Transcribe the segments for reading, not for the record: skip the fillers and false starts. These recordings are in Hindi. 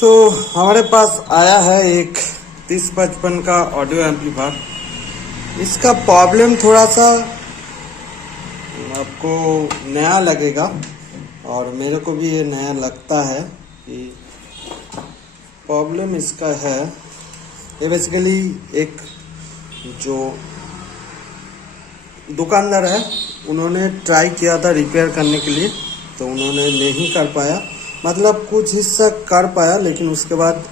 तो हमारे पास आया है एक 3055 का ऑडियो एम्पलीफायर। इसका प्रॉब्लम थोड़ा सा आपको नया लगेगा और मेरे को भी ये नया लगता है कि प्रॉब्लम इसका है। ये बेसिकली एक जो दुकानदार है उन्होंने ट्राई किया था रिपेयर करने के लिए, तो उन्होंने नहीं कर पाया, मतलब कुछ हिस्सा कर पाया, लेकिन उसके बाद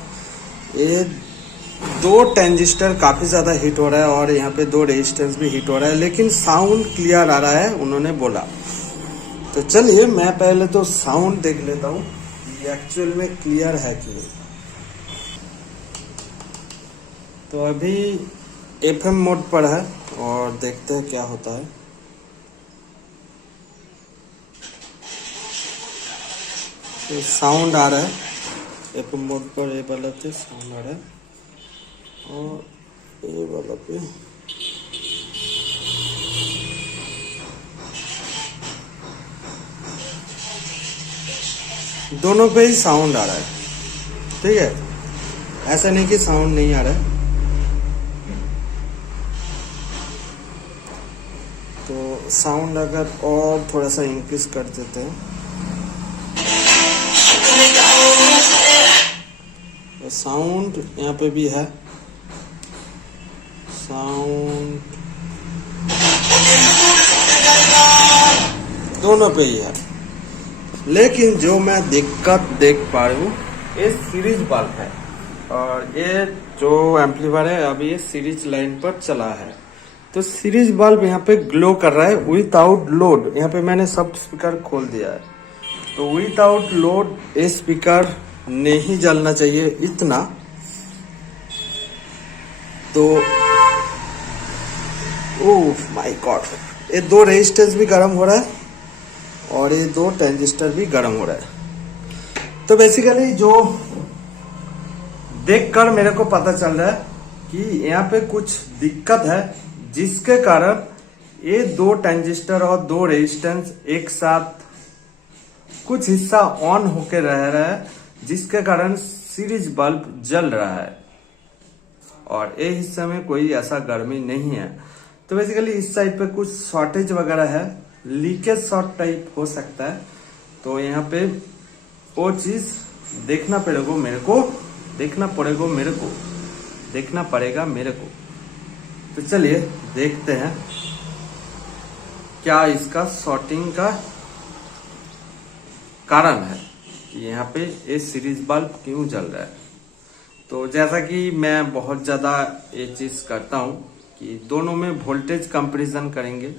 ये 2 ट्रांजिस्टर काफ़ी ज़्यादा हीट हो रहा है और यहाँ पे 2 रेजिस्टेंस भी हीट हो रहा है, लेकिन साउंड क्लियर आ रहा है उन्होंने बोला। तो चलिए मैं पहले तो साउंड देख लेता हूँ कि एक्चुअल में क्लियर है कि नहीं। तो अभी FM मोड पर है और देखते हैं क्या होता है। तो साउंड आ रहा है FM मोड पर, ये वाला पे साउंड आ रहा है और ये वाला पे दोनों पे ही साउंड आ रहा है। ठीक है, ऐसा नहीं कि साउंड नहीं आ रहा है। तो साउंड अगर और थोड़ा सा इंक्रीज कर देते हैं तो साउंड यहाँ पे भी है, साउंड दोनों पे ही है। लेकिन जो मैं दिक्कत देख पा रही हूँ ये सीरीज बल्ब है और ये जो एम्पलीफायर है अभी ये सीरीज लाइन पर चला है। तो सीरीज बल्ब यहाँ पे ग्लो कर रहा है विदाउट लोड। यहाँ पे मैंने सब स्पीकर खोल दिया है, तो विदाउट लोड ये स्पीकर नहीं जलना चाहिए इतना। तो ओह माय गॉड, ये 2 रेजिस्टेंस भी गर्म हो रहा है और ये 2 ट्रांजिस्टर भी गर्म हो रहा है। तो बेसिकली जो देखकर मेरे को पता चल रहा है कि यहाँ पे कुछ दिक्कत है, जिसके कारण ये 2 ट्रांजिस्टर और 2 रेजिस्टेंस एक साथ कुछ हिस्सा ऑन होके रह रहा है, जिसके कारण सीरीज बल्ब जल रहा है और ये हिस्से में कोई ऐसा गर्मी नहीं है। तो बेसिकली इस साइड पे कुछ शॉर्टेज वगैरह है, लीकेज शॉर्ट टाइप हो सकता है। तो यहाँ पे वो चीज देखना पड़ेगा मेरे को। तो चलिए देखते हैं क्या इसका शॉर्टिंग का कारण है कि यहाँ पे ये सीरीज बल्ब क्यों जल रहा है। तो जैसा कि मैं बहुत ज़्यादा ये चीज़ करता हूँ कि दोनों में वोल्टेज कंपैरिजन करेंगे।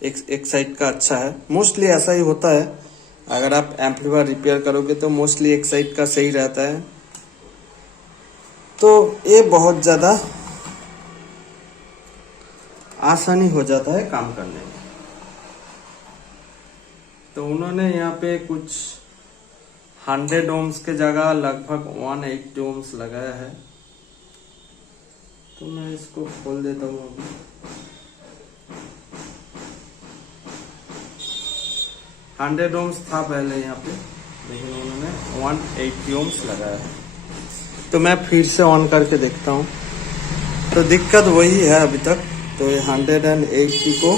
एक साइड का अच्छा है, मोस्टली ऐसा ही होता है। अगर आप एम्पलीफायर रिपेयर करोगे तो मोस्टली एक साइड का सही रहता है। तो ये बहुत ज़्यादा आसानी हो जाता है काम करने में। तो उन्होंने यहाँ पे कुछ 100 ओम्स के जगह लगभग 180 ओम्स लगाया है। तो मैं इसको खोल देता हूँ अभी। $100 ओम्स था पहले यहाँ पे, लेकिन उन्होंने 180 ओम्स लगाया है। तो मैं फिर से ऑन करके देखता हूँ। तो दिक्कत वही है अभी तक। तो ये 180 को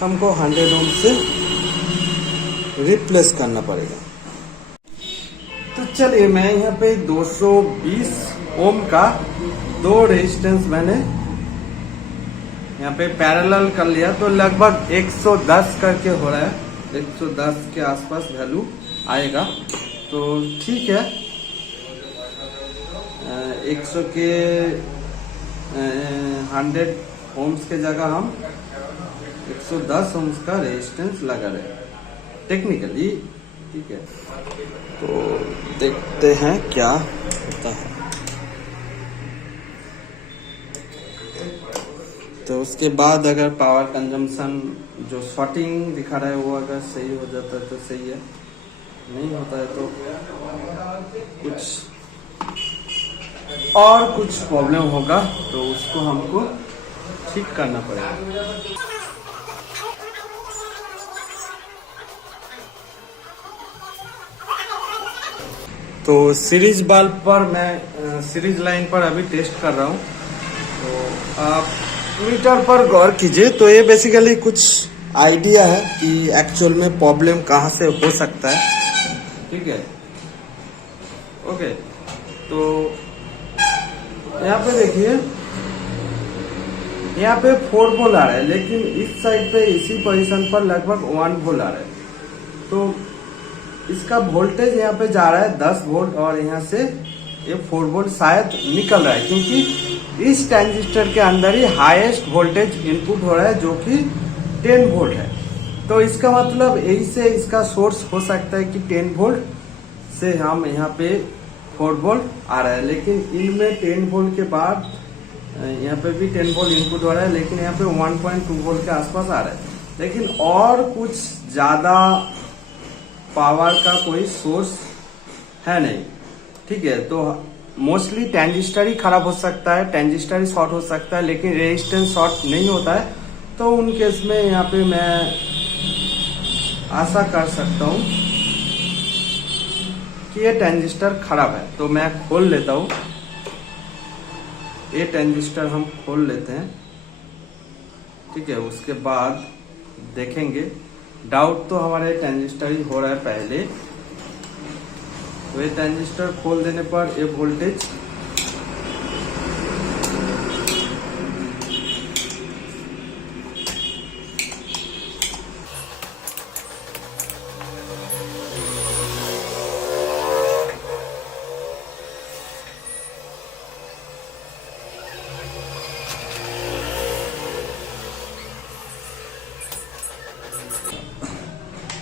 हमको 100 ओम से रिप्लेस करना पड़ेगा। तो चलिए मैं यहाँ पे 220 ओम का 2 रेजिस्टेंस मैंने यहाँ पे पैरेलल कर लिया। तो लगभग 110 करके हो रहा है, 110 के आसपास वैल्यू आएगा। तो ठीक है, 100 के 100 ओम्स के जगह हम 110 ओम्स का रेजिस्टेंस लगा रहे हैं टेक्निकली। ठीक है, तो देखते हैं क्या होता है। तो उसके बाद अगर पावर कंजम्पशन जो शॉर्टिंग दिखा रहा है वो अगर सही हो जाता है तो सही है, नहीं होता है तो कुछ प्रॉब्लम होगा, तो उसको हमको ठीक करना पड़ेगा। तो सीरीज बल्ब पर मैं सीरीज लाइन पर अभी टेस्ट कर रहा हूँ। तो आप मीटर पर गौर कीजिए। तो ये बेसिकली कुछ आइडिया है कि एक्चुअल में प्रॉब्लम कहाँ से हो सकता है। ठीक है, ओके। तो यहाँ पे देखिए, यहाँ पे 4 वोल्ट आ रहा है, लेकिन इस साइड पे इसी पोजीशन पर लगभग 1 वोल्ट आ रहा है। तो इसका वोल्टेज यहाँ पे जा रहा है 10 वोल्ट और यहाँ से ये 4 वोल्ट शायद निकल रहा है, क्योंकि इस ट्रांजिस्टर के अंदर ही हाईएस्ट वोल्टेज इनपुट हो रहा है जो कि 10 वोल्ट है। तो इसका मतलब यही से इसका सोर्स हो सकता है कि 10 वोल्ट से हम यहाँ पे 4 वोल्ट आ रहा है, लेकिन इनमें 10 वोल्ट के बाद यहाँ पे भी 10 वोल्ट इनपुट हो रहा है, लेकिन यहाँ पे 1.2 वोल्ट के आसपास आ रहा है। लेकिन और कुछ ज्यादा पावर का कोई सोर्स है नहीं। ठीक है, तो मोस्टली ट्रांजिस्टर ही खराब हो सकता है, ट्रांजिस्टर ही शॉर्ट हो सकता है, लेकिन रेजिस्टेंस शॉर्ट नहीं होता है। तो उन केस में यहाँ पे मैं आशा कर सकता हूँ कि ये ट्रांजिस्टर खराब है। तो मैं खोल लेता हूँ, ये ट्रांजिस्टर हम खोल लेते हैं। ठीक है, उसके बाद देखेंगे। डाउट तो हमारे ट्रांजिस्टर ही हो रहा है पहले। तो ये ट्रांजिस्टर खोल देने पर ये वोल्टेज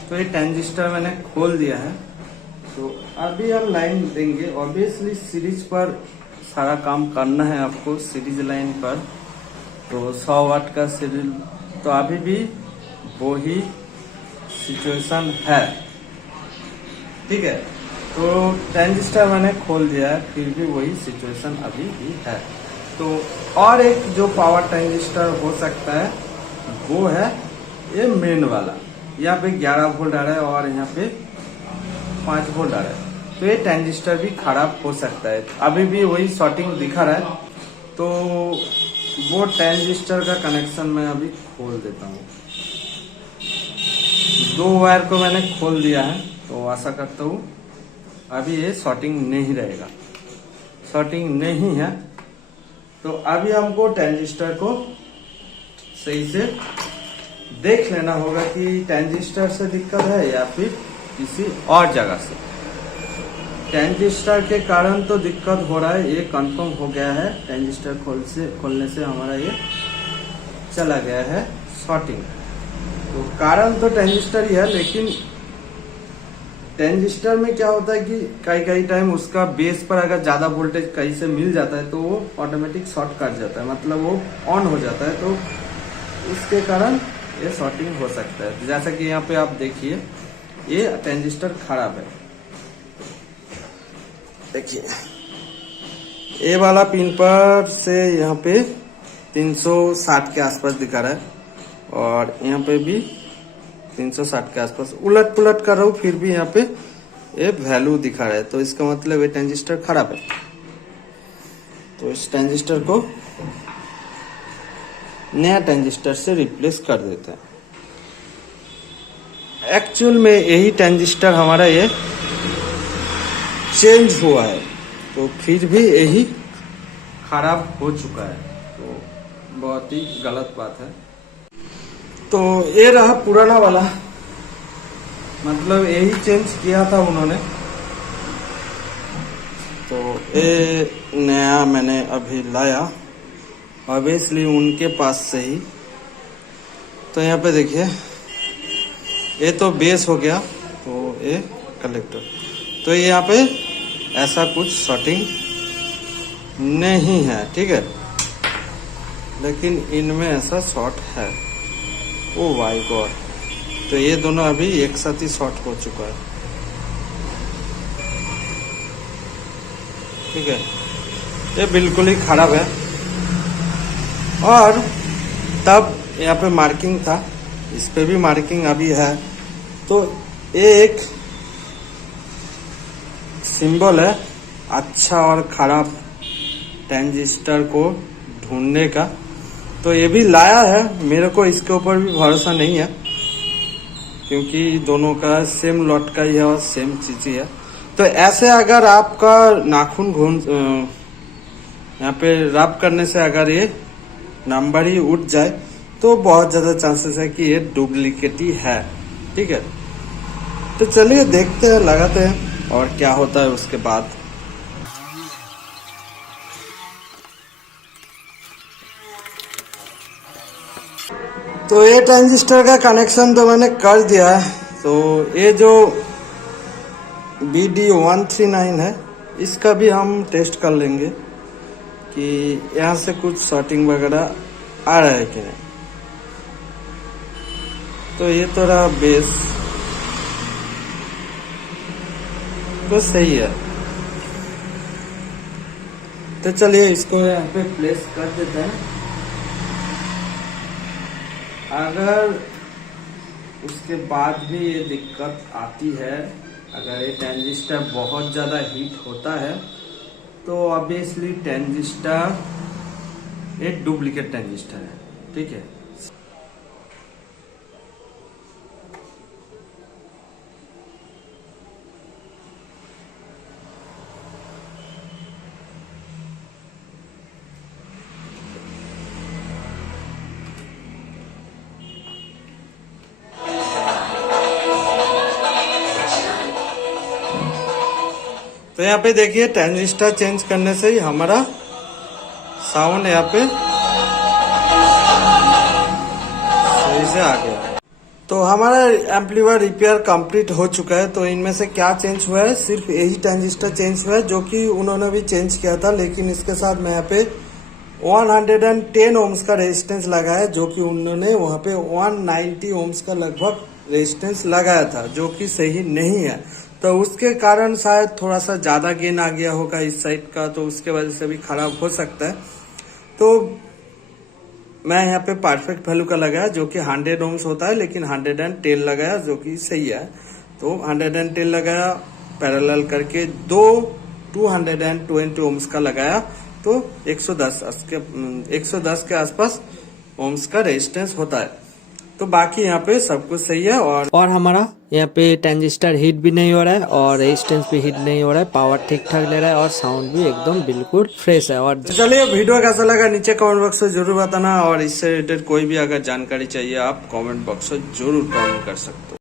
तो ये ट्रांजिस्टर मैंने खोल दिया है। तो अभी हम लाइन देंगे। ऑब्वियसली सीरीज पर सारा काम करना है आपको, सीरीज लाइन पर। तो 100 वाट का सीरीज, तो अभी भी वही सिचुएशन है। ठीक है, तो ट्रांजिस्टर मैंने खोल दिया है, फिर भी वही सिचुएशन अभी भी है। तो और एक जो पावर ट्रांजिस्टर हो सकता है वो है ये मेन वाला। यहाँ पे 11 वोल्ट आ रहा है और यहाँ पे 5 वोल्ट आ रहा है। तो ये ट्रांजिस्टर भी खराब हो सकता है। अभी भी वही शॉर्टिंग दिखा रहा है। तो वो ट्रांजिस्टर का कनेक्शन मैं अभी खोल देता हूँ। 2 वायर को मैंने खोल दिया है। तो आशा करता हूँ अभी ये शॉर्टिंग नहीं रहेगा। शॉर्टिंग नहीं है। तो अभी हमको ट्रांजिस्टर को सही से देख लेना होगा कि ट्रांजिस्टर से दिक्कत है या फिर किसी और जगह से। ट्रांजिस्टर के कारण तो दिक्कत हो रहा है, ये कंफर्म हो गया है। ट्रांजिस्टर खोलने से हमारा ये चला गया है शॉर्टिंग। तो कारण तो ट्रांजिस्टर ही है, लेकिन ट्रांजिस्टर में क्या होता है कि कई टाइम उसका बेस पर अगर ज्यादा वोल्टेज कहीं से मिल जाता है तो वो ऑटोमेटिक शॉर्ट कर जाता है, मतलब वो ऑन हो जाता है। तो इसके कारण ये शॉर्टिंग हो सकता है। जैसा कि यहाँ पे आप देखिए, ये ट्रांजिस्टर खराब है। देखिए, ये वाला पिन पर से यहाँ पे 360 के आसपास दिखा रहा है और यहाँ पे भी 360 के आसपास। उलट पुलट कर रहा हूँ फिर भी यहाँ पे ये वैल्यू दिखा रहा है। तो इसका मतलब ये ट्रांजिस्टर खराब है। तो इस ट्रांजिस्टर को नया ट्रांजिस्टर से रिप्लेस कर देते हैं। एक्चुअल में यही ट्रांजिस्टर हमारा ये चेंज हुआ है, तो फिर भी यही खराब हो चुका है। तो बहुत ही गलत बात है। तो ये रहा पुराना वाला, मतलब यही चेंज किया था उन्होंने। तो ये नया मैंने अभी लाया, ऑब्वियसली उनके पास से ही। तो यहाँ पे देखिए, ये तो बेस हो गया, तो ये कलेक्टर। तो ये यहाँ पे ऐसा कुछ शॉर्टिंग नहीं है, ठीक है, लेकिन इनमें ऐसा शॉर्ट है। ओ माय गॉड, तो ये दोनों अभी एक साथ ही शॉर्ट हो चुका है। ठीक है, ये बिल्कुल ही खराब है। और तब यहाँ पे मार्किंग था, इस पे भी मार्किंग अभी है। तो ये एक सिंबल है अच्छा और खराब ट्रांजिस्टर को ढूंढने का। तो ये भी लाया है, मेरे को इसके ऊपर भी भरोसा नहीं है क्योंकि दोनों का सेम लॉट का ही है और सेम चीज ही है। तो ऐसे अगर आपका नाखून यहाँ पे रब करने से अगर ये नंबर ही उठ जाए तो बहुत ज्यादा चांसेस है कि ये डुप्लीकेट ही है। ठीक है, तो चलिए देखते हैं, लगाते हैं और क्या होता है उसके बाद। तो ये ट्रांजिस्टर का कनेक्शन तो मैंने कर दिया है। तो ये जो BD139 है इसका भी हम टेस्ट कर लेंगे कि यहाँ से कुछ शॉर्टिंग वगैरह आ रहा है कि नहीं। तो ये तो रहा बेस, तो सही है। तो चलिए इसको यहाँ पे प्लेस कर देते हैं। अगर उसके बाद भी ये दिक्कत आती है, अगर ये ट्रांजिस्टर बहुत ज़्यादा हीट होता है तो ऑब्वियसली ट्रांजिस्टर एक डुप्लीकेट ट्रांजिस्टर है। ठीक है, तो यहाँ पे देखिए ट्रांजिस्टर चेंज करने से ही हमारा साउंड यहाँ पे सही से आ गया। तो हमारा एम्पलीफायर रिपेयर कंप्लीट हो चुका है। तो इनमें से क्या चेंज हुआ है, सिर्फ यही ट्रांजिस्टर चेंज हुआ है जो कि उन्होंने भी चेंज किया था, लेकिन इसके साथ मैं यहाँ पे 110 ओम्स का रेजिस्टेंस लगाया जो कि उन्होंने वहाँ पे 190 ओम्स का लगभग रेजिस्टेंस लगाया था जो कि सही नहीं है। तो उसके कारण शायद थोड़ा सा ज्यादा गेन आ गया होगा इस साइड का, तो उसके वजह से भी खराब हो सकता है। तो मैं यहाँ पे परफेक्ट वैल्यू का लगाया जो कि 100 ओम्स होता है, लेकिन 110 लगाया जो कि सही है। तो 110 लगाया, पैरेलल करके दो 220 ओम्स का लगाया, तो 110 के आसपास ओम्स का रेजिस्टेंस होता है। तो बाकी यहाँ पे सब कुछ सही है और हमारा यहाँ पे ट्रांजिस्टर हीट भी नहीं हो रहा है और रेजिस्टेंस भी हीट नहीं हो रहा है, पावर ठीक ठाक ले रहा है और साउंड भी एकदम बिल्कुल फ्रेश है। और चलिए वीडियो कैसा लगा नीचे कमेंट बॉक्स में जरूर बताना, और इससे रिलेटेड कोई भी अगर जानकारी चाहिए आप कमेंट बॉक्स में जरूर कमेंट कर सकते हो।